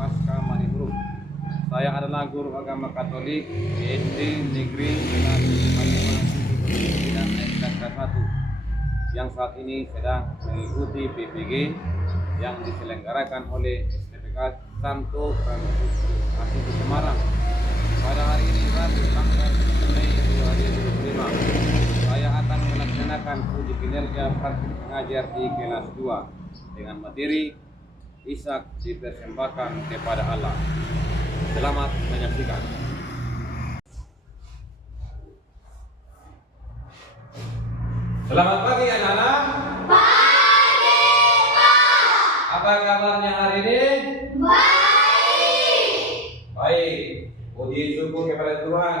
Pasca Manihuruf. Saya adalah guru agama Katolik di SD Negeri 55 kelas 1 yang saat ini sedang mengikuti PPG yang diselenggarakan oleh STPK Santo Franciscus Asisis Semarang. Pada hari ini Rabu tanggal 7 Mei 2025, saya akan melaksanakan uji kinerja praktik pengajar di kelas 2 dengan materi Ishak dipersembahkan kepada Allah. Selamat menyaksikan. Selamat pagi anak-anak. Pagi, Pak. Apa kabarnya hari ini? Baik. Baik. Puji syukur kepada Tuhan.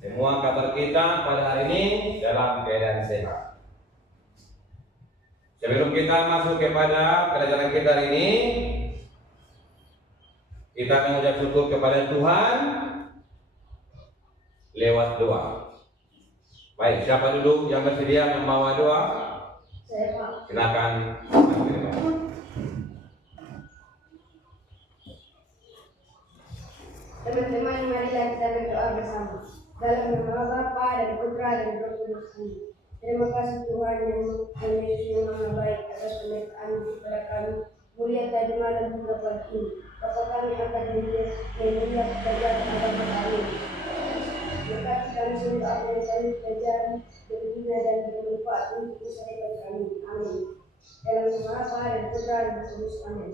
Semua kabar kita pada hari ini dalam keadaan sehat. Sebelum kita masuk kepada pelajaran kita hari ini, kita mengucap syukur kepada Tuhan lewat doa. Baik, siapa dulu yang bersedia membawa doa? Saya, Pak. Silakan. Teman-teman, marilah kita berdoa bersama. Dalam nama Bapa dan Putra dan Roh Kudus. Terima kasih Tuhan yang Maha Baik atas penyertaan kepada kami. Mulia tadi malam hingga pagi ini. Bapa kami angkat diri yang mulia pekerjaan agama kami. Berkati kami semua apa yang kami pelajari berguna dan bermanfaat untuk kesehatan kami. Amin. Dalam nama Bapa dan Putra dan Roh Kudus. Amin.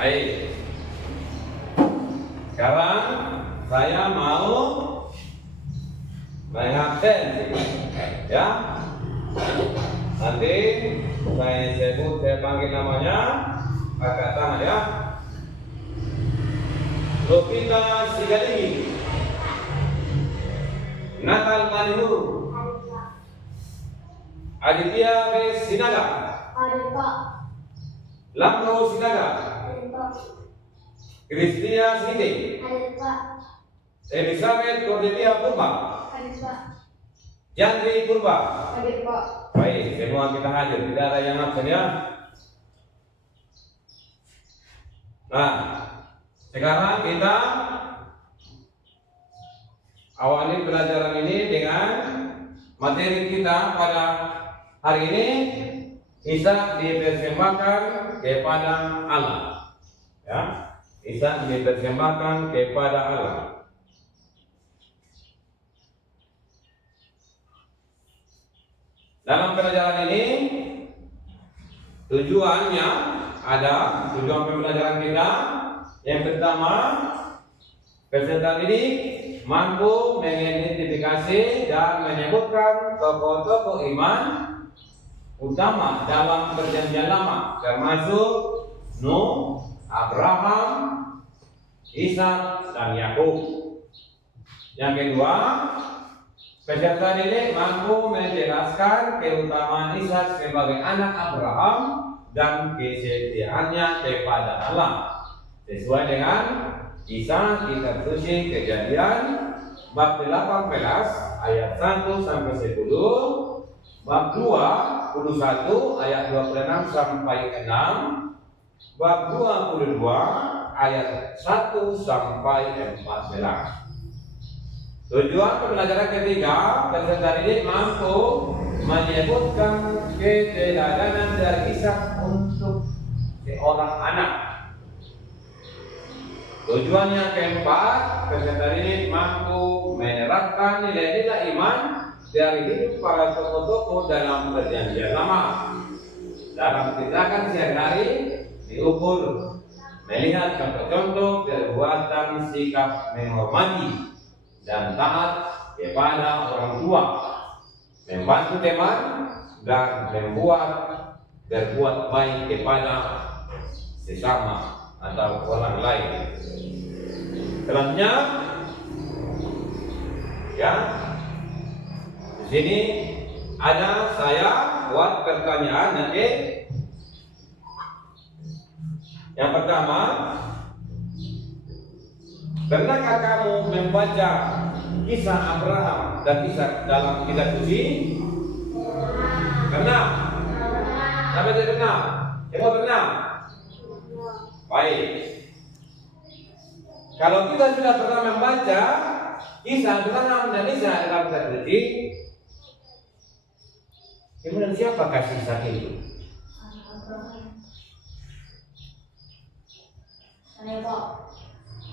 Baik. Sekarang saya mau mengabsen, ya. Nanti saya panggil namanya, angkat tangan ya. Lovita Sigali, Natal Manihuruf, Aditya B. Sinaga, Ada Pak. Lamro Sinaga, Ada Pak. Kristia Sinde, Ada Pak. Elizabeth Cordelia Purba, Ada Pak. Jandri Purba. Ada Pak. Baik, semua kita hadir, tidak ada yang absen ya. Nah, sekarang kita awali pelajaran ini dengan materi kita pada hari ini. Ishak dipersembahkan kepada Allah, ya. Ishak dipersembahkan kepada Allah. Dalam pelajaran ini tujuan pembelajaran kita yang pertama, peserta ini mampu mengidentifikasi dan menyebutkan tokoh-tokoh iman utama dalam perjanjian lama, termasuk Nuh, Abraham, Ishak, dan Yakub. Yang kedua, peserta didik mampu menjelaskan keutamaan Ishak sebagai anak Abraham dan kesetiaannya kepada Allah sesuai dengan kisah kitab suci Kejadian bab 18 ayat 1 sampai 10, bab 21 ayat 26 sampai 6, bab 22 ayat 1 sampai 14. Tujuan pembelajaran ketiga, peserta didik mampu menyebutkan keteladanan dari Ishak untuk seorang anak. Tujuan yang keempat, peserta didik mampu menerapkan nilai-nilai iman dari hidup para tokoh-tokoh dalam perjanjian lama. Dalam tindakan sehari-hari diukur melihat contoh-contoh perbuatan sikap menghormati dan taat kepada orang tua, membantu teman, dan berbuat baik kepada sesama atau orang lain. Selanjutnya, ya, di sini ada saya buat pertanyaan nanti. Yang pertama, pernahkah kamu membaca kisah Abraham dan Ishak dalam kitab suci? Pernah? Siapa yang pernah? Semua benar? Baik. Kalau kita sudah pernah membaca kisah Abraham dan Ishak dalam kitab suci, kemudian siapakah Ishak itu? Saya Pak,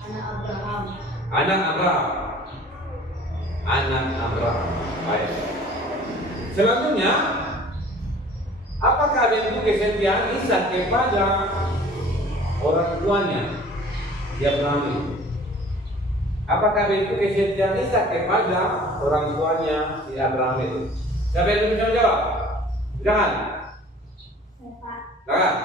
anak Abraham. Anak Abraham. Anak Abraham. Baik. Selanjutnya, apakah bentuk kesetiaan Ishak kepada orang tuanya di Abraham itu? Apakah bentuk kesetiaan Ishak kepada orang tuanya di Abraham itu? Siapa yang bisa menjawab? Jangan. Pak, Jangan.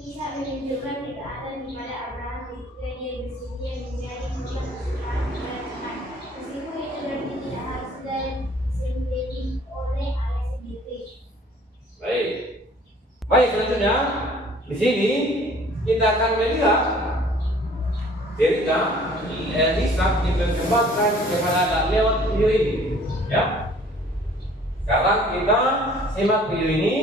Ishak menunjukkan ketaatan kepada Abraham ketika dia bersedia menjadi hamba kesukaan kepada Tuhan. Meskipun itu berarti tidak harus disembelih oleh ayah sendiri. Baik. Baik, selanjutnya di sini kita akan melihat cerita Ishak dipersembahkan kepada Allah lewat video ini. Ya. Sekarang kita simak video ini.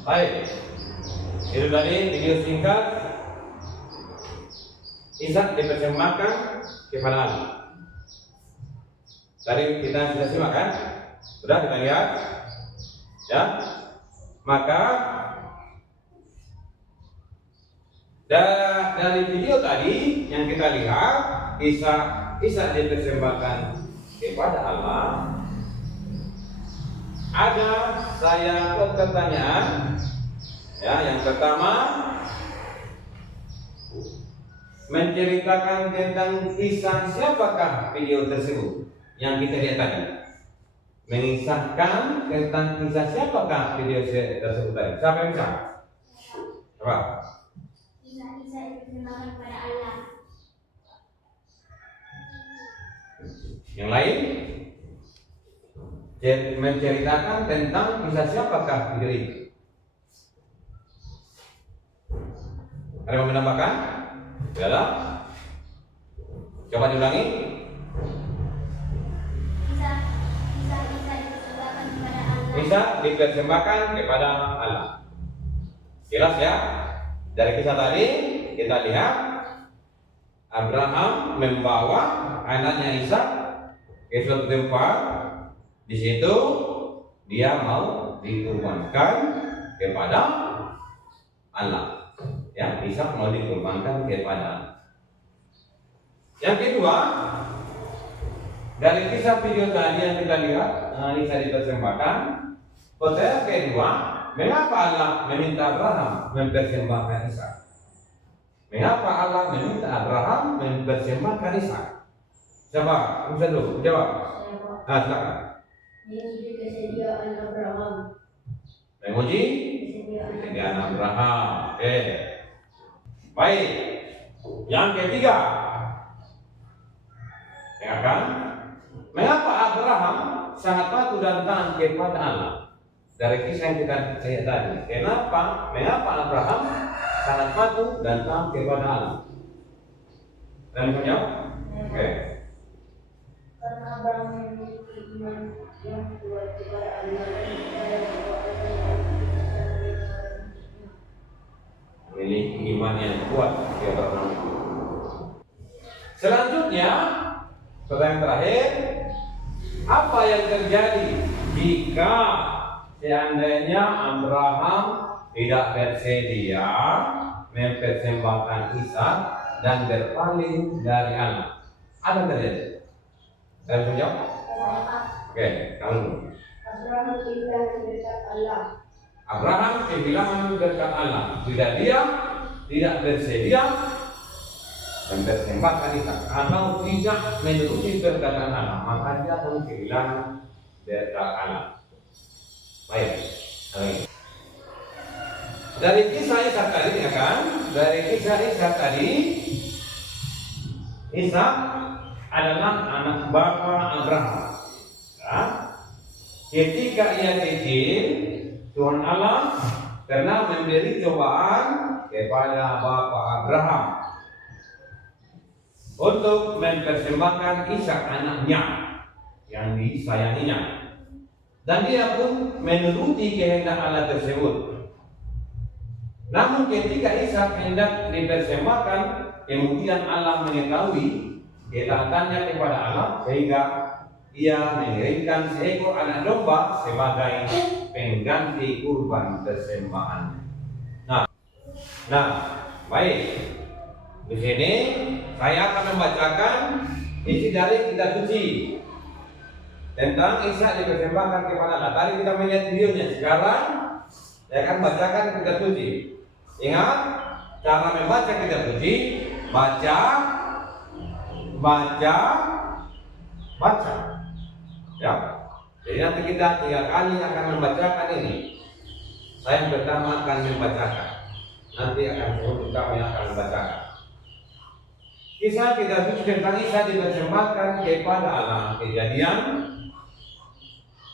Baik, itu tadi video singkat Ishak dipersembahkan kepada Allah. Tadi kita sudah simak kan? Sudah kita lihat, ya. Maka dari video tadi yang kita lihat, Ishak dipersembahkan kepada Allah. Ada saya pertanyaan, ya. Yang pertama, menceritakan tentang kisah siapakah video tersebut yang kita lihat tadi. Mengisahkan tentang kisah siapakah video tersebut tadi. Siapa yang bisa? Apa? Kisah-kisah yang dipersembahkan kepada Allah. Yang lain? Menceritakan tentang kisah siapakah video itu. Ada yang menambahkan? Tidak. Coba diulangi. Kisah dipersembahkan kepada Allah. Kisah dipersembahkan kepada Allah. Jelas ya? Dari kisah tadi kita lihat Abraham membawa anaknya Ishak ke suatu tempat. Di situ dia mau dikurbankan kepada Allah. Ya, Ishak mau dikurbankan kepada Allah. Yang kedua, dari kisah video tadi yang kita lihat, Ishak dipersembahkan. Pertanyaan kedua, mengapa Allah meminta Abraham mempersembahkan Ishak? Mengapa Allah meminta Abraham mempersembahkan Ishak? Coba, bisa dulu, jawab. Nah, silakan. Menguji kesediaan Abraham. Menguji kesediaan Abraham. Oke. Baik. Yang ketiga, ya kan? Mengapa Abraham sangat patuh dan taat kepada Allah? Dari kisah yang kita lihat tadi. Mengapa Abraham sangat patuh dan taat kepada Allah? Dan menjawab? Oke. Karena Abraham memiliki iman yang kuat kepada Allah dan percaya bahwa Allah memiliki iman yang kuat kepada Allah. Selanjutnya, pertanyaan terakhir, apa yang terjadi jika seandainya Abraham tidak bersedia mempersembahkan Ishak dan berpaling dari Allah? Apa terjadi? Saya menjawab. Oke, kamu. Abraham kehilangan dekat Allah. Abraham kehilangan dekat Allah. Tidak dia tidak bersedia mempersembahkan Ishak atau tidak menuruti perkataan Allah, maka dia akan kehilangan dekat Allah. Baik. Dari kisah Ishak tadi, ya kan? Dari kisah Ishak tadi, Ishak adalah anak bapa Abraham. Ya. Ketika ia kecil, Tuhan Allah pernah memberi cobaan kepada bapa Abraham untuk mempersembahkan Ishak anaknya yang disayanginya, dan dia pun menuruti kehendak Allah tersebut. Namun ketika Ishak hendak dipersembahkan, kemudian Allah mengetahui ketaatannya kepada Allah sehingga ia mengirimkan seekor anak domba sebagai pengganti kurban persembahan. Nah, baik. Di sini saya akan membacakan isi dari kitab suci tentang Ishak dipersembahkan kepada Allah. Tadi kita melihat videonya, sekarang saya akan bacakan kitab suci. Ingat, cara membaca kitab suci, baca. Ya. Jadi nanti kita 3 kali akan membacakan ini. Saya yang pertama akan membacakan. Nanti akan sebut kamu yang akan membacakan. Kisah kita suci tentang Ishak dipersembahkan kepada Allah. Kejadian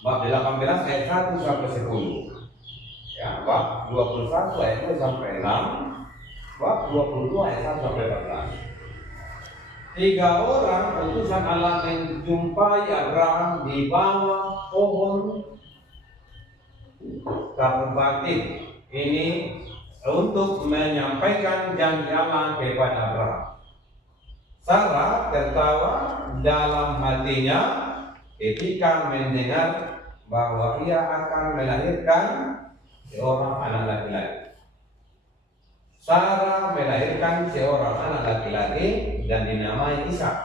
bab 18 ayat 1 sampai 10. Ya, bab 21 ayat 2 sampai 6. Bab 22 ayat 1 sampai 14. 3 orang utusan Allah menjumpai Abraham di bawah pohon karbatik ini untuk menyampaikan janji Allah kepada Abraham. Sarah tertawa dalam hatinya ketika mendengar bahwa ia akan melahirkan seorang anak laki-laki. Sarah melahirkan seorang anak laki-laki dan dinamai Ishak,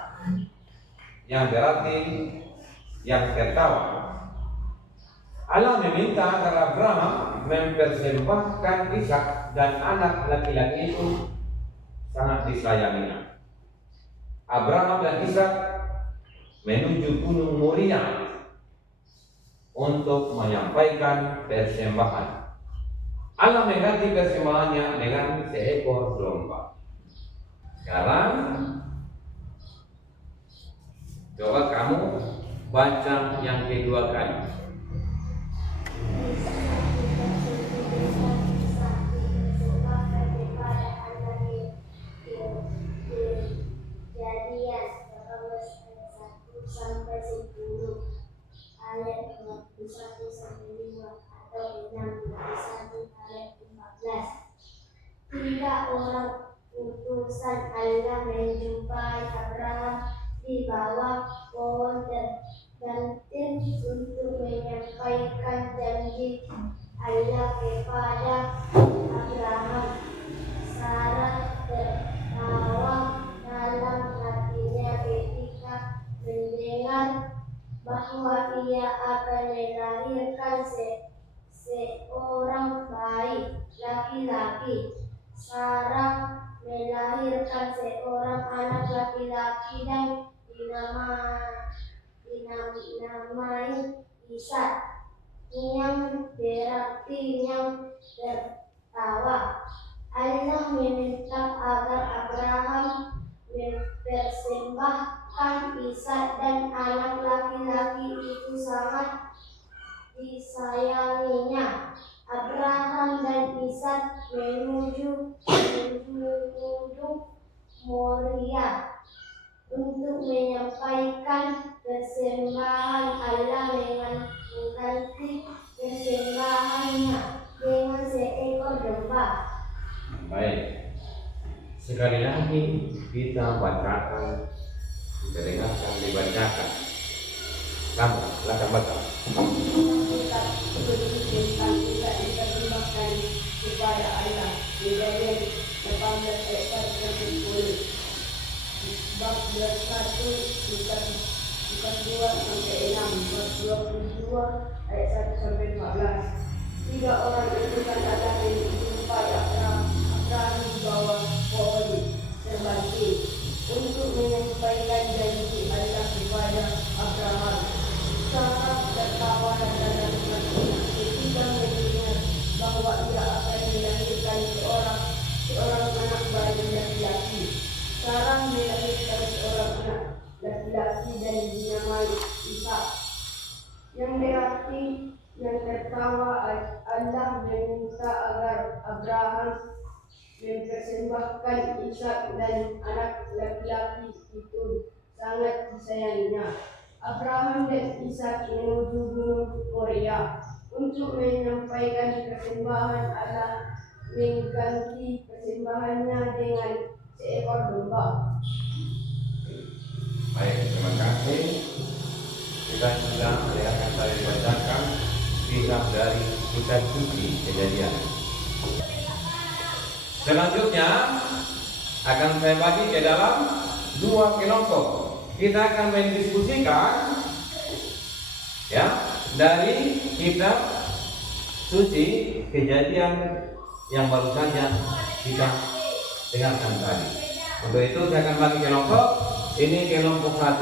yang berarti yang tertawa. Allah meminta agar Abraham mempersembahkan Ishak, dan anak laki-laki itu sangat disayanginya. Abraham dan Ishak menuju Gunung Moria untuk menyampaikan persembahan. Allah mengganti persembahannya dengan seekor domba. Sekarang coba kamu baca yang kedua kali. Kejadian 18 sampai 10 ayat 21 sampai 5 atau 61 ayat 14. 3 orang utusan Allah menjumpai Abraham di bawah pohon tergantin untuk menyampaikan janji Allah kepada Abraham. Sarah tertawa dalam hatinya ketika mendengar bahwa ia akan melahirkan seorang bayi laki-laki. Sarah melahirkan seorang anak laki-laki dan dinamai Ishak, yang berarti yang tertawa. Allah meminta agar Abraham mempersembahkan Ishak, dan anak laki-laki itu sangat disayanginya. Abraham dan Ishak menuju Moria untuk menyampaikan persembahan. Allah mengganti persembahannya dengan seekor domba. Baik, sekali lagi kita bacakan, kita dengarkan, dibacakan. Kamu silakan baca. Kita berikan kita dipersembahkan kepada Allah. Kejadian 18 ayat 10. Bab 21 bukan 2 sampai 6. Bab 22 ayat 1 sampai 14. 3 orang utusan Allah menjumpai Abraham di bawah pohon tergantin untuk menyampaikan janji Allah kepada Abraham. Sarah tertawa dalam hatinya ketika mendengar bahwa ia akan melahirkan seorang anak bayi laki-laki. Sarah melahirkan seorang anak laki-laki dan dinamai Ishak, yang berarti yang tertawa. Allah meminta agar Abraham mempersembahkan Ishak, dan anak laki-laki itu sangat disayanginya. Abraham dan Ishak menuju Gunung Moria untuk menyampaikan persembahan. Allah mengganti persembahannya dengan seekor domba. Baik, terima kasih. Kita sudah melihat yang tadi dibacakan kisah dari kisah suci Kejadian. Selanjutnya akan saya bagi ke dalam 2 kelompok. Kita akan mendiskusikan ya dari kitab suci Kejadian yang baru saja kita dengarkan tadi. Untuk itu saya akan bagi kelompok. Ini kelompok 1,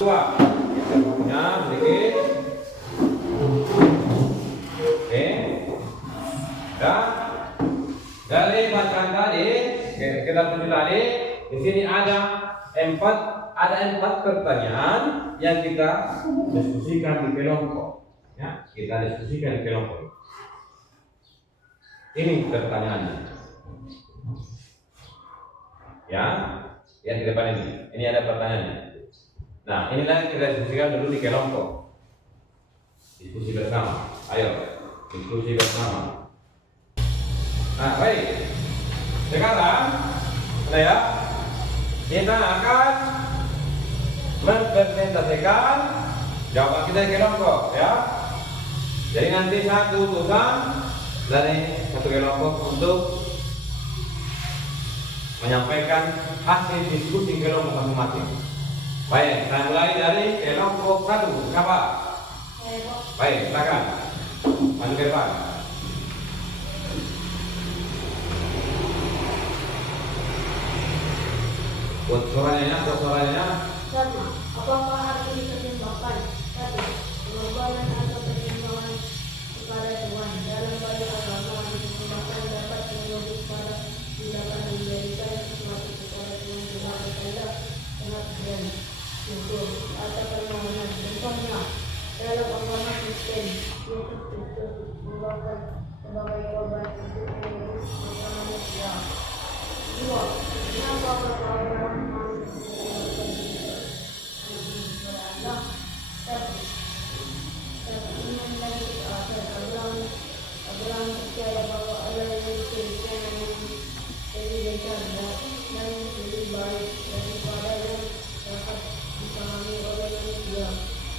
2. Kelompoknya sedikit. Oke. Dan dari bacaan tadi kita tuju tadi, di sini ada empat pertanyaan yang kita diskusikan di kelompok. Ya, kita diskusikan di kelompok. Ini pertanyaannya. Ya, yang di depan ini. Ini ada pertanyaannya. Nah, inilah yang kita diskusikan dulu di kelompok. Diskusi bersama. Ayo, diskusi bersama. Nah, baik. Sekarang, ya, kita akan mempresentasikan jawaban kita di kelompok, ya. Jadi nanti satu tulisan dari satu kelompok untuk menyampaikan hasil diskusi kelompok masing-masing. Baik, saya mulai dari kelompok 1. Siapa? Baik, silakan. Maju ke depan. Buat suaranya. Sama, apakah harus dipertimbangkan? Satu, pengorbanan atau pertimbangan kepada Tuhan dalam banyak agama dipertimbangkan dapat menyebut pada tindakan menjadikan sesuatu kepada Tuhan tidak sangat dan syukur atau permohonan. Contohnya, dalam agama Kristen, Yesus Kristus membawakan sebagai obat untuk menyebut masa manusia. Dua, kenapa orang-orang Abraham percaya bahwa Allah yang diberikan lebih besar dan lebih baik daripada yang dapat dipahami oleh manusia.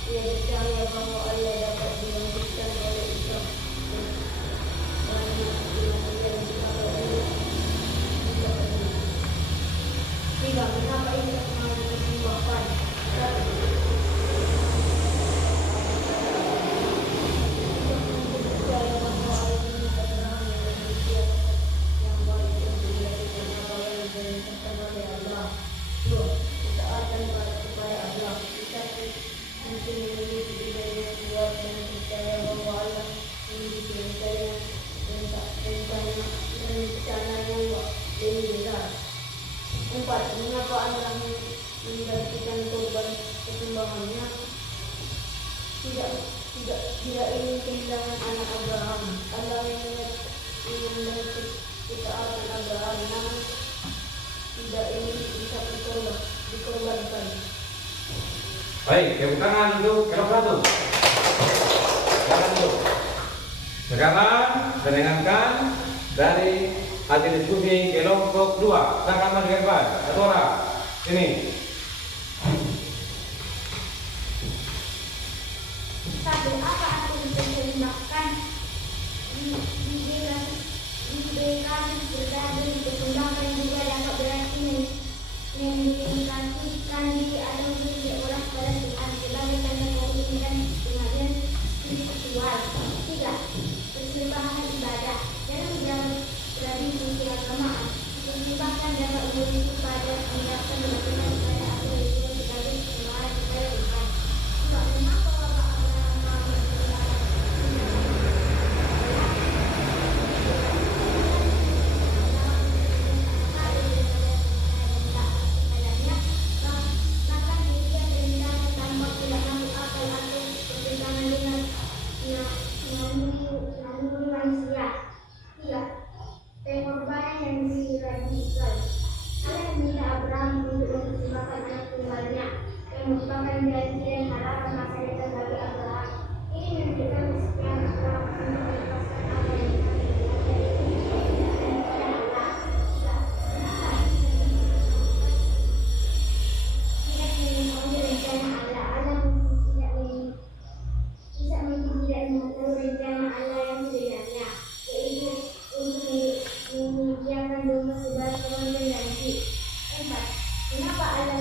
Ia percaya bahwa Allah dapat dilanjutkan oleh Isa dan tiga, kenapa Isa mau dipertimbangkan? Empat, mengapa Anda menggantikan korban pertimbangannya? Tidak ingin kehilangan anak Abraham. Anda ingin ketaatan Abraham, namun tidak ingin bisa dikorbankan. Baik, tepuk tangan untuk kelompok 1. Silakan dulu. Sekarang saya dengarkan dari hasil diskusi kelompok 2. Silakan maju ke depan. Satu orang. Sini. Satu, apa arti dipertimbangkan? Diberikan berdasarkan perkembangan juga dapat berarti mengindikasikan diri atau diri orang pada Tuhan sebagai tanda keinginan pengabdian spiritual. Tiga, persembahan ibadah dalam tradisi keagamaan. Persembahan dapat merujuk pada tindakan melakukan ibadah atau ritual sebagai persembahan kepada Tuhan. Empat, mengapa Bapak Abraham mau mempersembahkan pengorbanan yang diradikal. Allah meminta Abraham untuk mempersembahkan anak tunggalnya yang merupakan janji dan harapan masa depan bagi Abraham. Ini menunjukkan kesetiaan Abraham untuk melepaskan apa yang tidak mengetahui rencana Allah. Allah tidak mengetahui rencana Allah yang sebenarnya, yaitu untuk menyediakan domba sebagai korban janji. Empat, kenapa Allah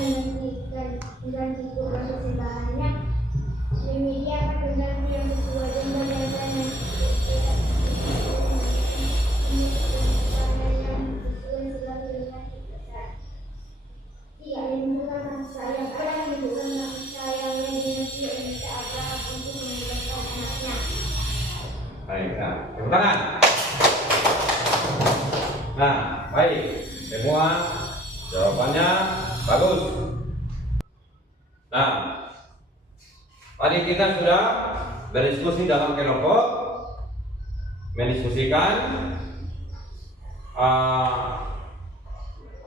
mengganti korban persembahannya? Menyediakan pengganti yang sesuai domba jantan yang sesuai sebagai pengganti besar. Tiga, menunjukkan kasih sayang. Allah menunjukkan kasih sayangnya dengan tidak meminta Abraham untuk membebaskan anaknya. Baik, nah, tepuk tangan. Nah, baik. Semua jawabannya bagus. Nah, tadi kita sudah berdiskusi dalam kelompok, mendiskusikan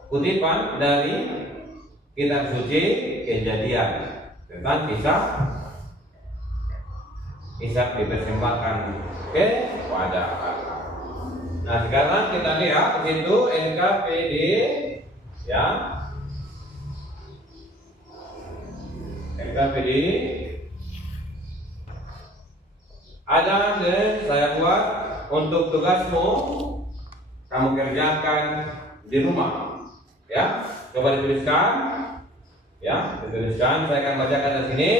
kutipan dari kitab suci Kejadian tentang kisah Ishak dipersembahkan kepada Allah. Nah, sekarang kita lihat begitu NKPD ya. NKPD ada dan saya buat untuk tugasmu kamu kerjakan di rumah. Ya, coba dituliskan. Ya, dituliskan. Saya akan bacakan di sini.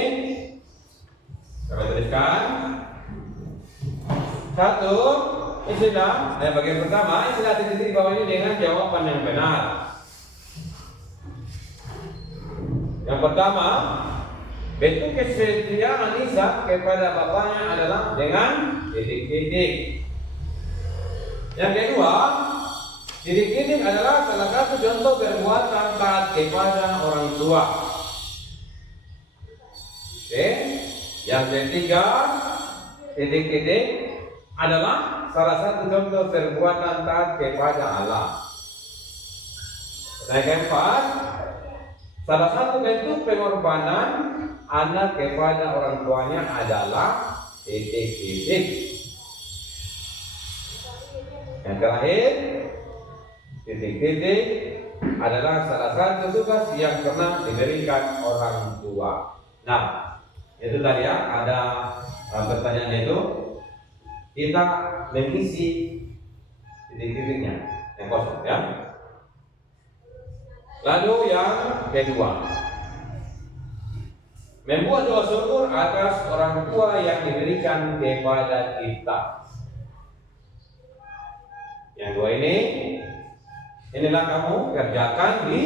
Coba tuliskan. Satu, istilah. Bagian pertama, istilah titik di bawah ini dengan jawaban yang benar. Yang pertama, bentuk kesetiaan Isa kepada bapaknya adalah dengan titik-titik. Yang kedua, titik-titik adalah salah satu contoh perbuatan taat kepada orang tua. Oke. Yang ketiga, titik-titik adalah salah satu contoh perbuatan taat kepada Allah. Yang keempat, salah satu bentuk pengorbanan anak kepada orang tuanya adalah titik-titik. Yang terakhir, titik-titik adalah salah satu tugas yang pernah diberikan orang tua. Nah, itu tadi ya, ada pertanyaan itu. Kita mengisi titik-titiknya yang kosong ya. Lalu yang kedua, membuat doa syukur atas orang tua yang diberikan kepada kita. Yang dua inilah kamu kerjakan di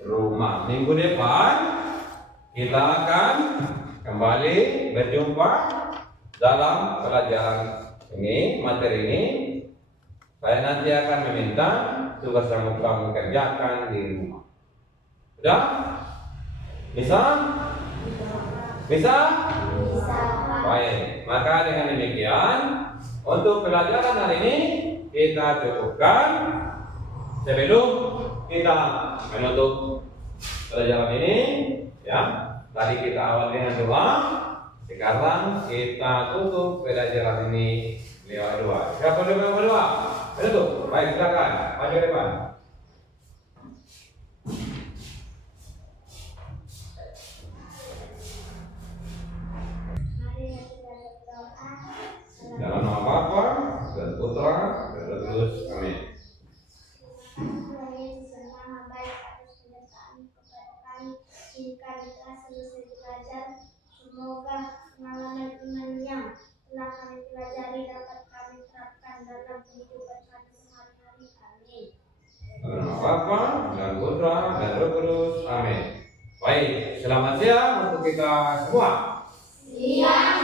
rumah. Minggu depan kita akan kembali berjumpa dalam pelajaran ini, materi ini. Saya nanti akan meminta tugas yang kamu kerjakan di rumah. Sudah? Bisa? Bisa? Bisa. Baik, maka dengan demikian untuk pelajaran hari ini kita cukupkan. Sebelum kita menutup pelajaran ini, ya, tadi kita awal dengan doa. Sekarang kita tutup pelajaran ini lewat doa. Siapa dulu yang berdoa? Menutup. Baik, silakan. Maju ke depan. Dalam nama Bapa dan Putra dan Roh Kudus. Amin. Semoga pengalaman iman yang telah kami pelajari dapat kami terapkan dalam kehidupan kami sehari-hari. Amin. Dalam nama Bapa dan Putra dan Roh Kudus. Amin. Baik, selamat siang untuk kita semua. Siang.